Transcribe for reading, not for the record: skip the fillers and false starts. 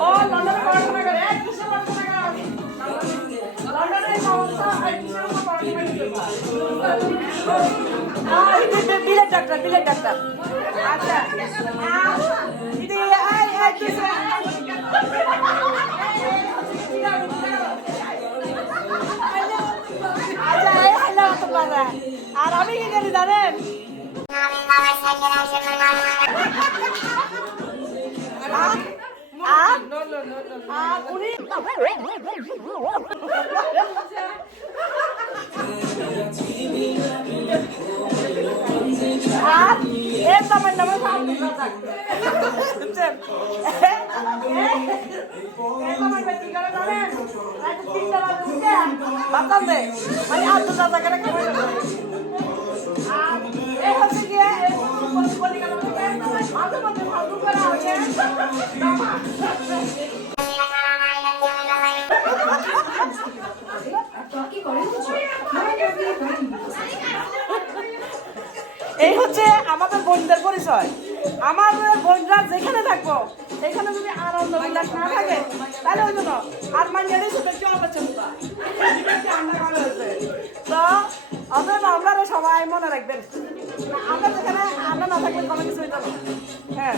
ও লন্ডনে পড়াশোনা করে কিসে পড়াশোনা করে লন্ডনে সমস্যা আর কিসের উপর পড়াশোনা করতে বিলেট ডাক্তার আচ্ছা দিদি আই কিসে আচ্ছা এই হলো তো বাবা আর আমি কি করি জানেন উনি এর আমার নাম মানে আব্দুল রাজাকের এই হচ্ছে গিয়ে মাঝে মাঝে ভালো করা হয়ে এই হচ্ছে আমাদের বোনদের পরিচয়। আমার বোনরা যেখানে থাকবো সেখানে যদি আনন্দ উল্লাস না থাকে তাহলে ওই জন্য আর মাইন্ডে শুধু কেউ পাচ্ছে তো অতএব আপনারা সবাই মনে রাখবেন আমরা যেখানে আমরা না থাকলে কোনো কিছু হইতে না। হ্যাঁ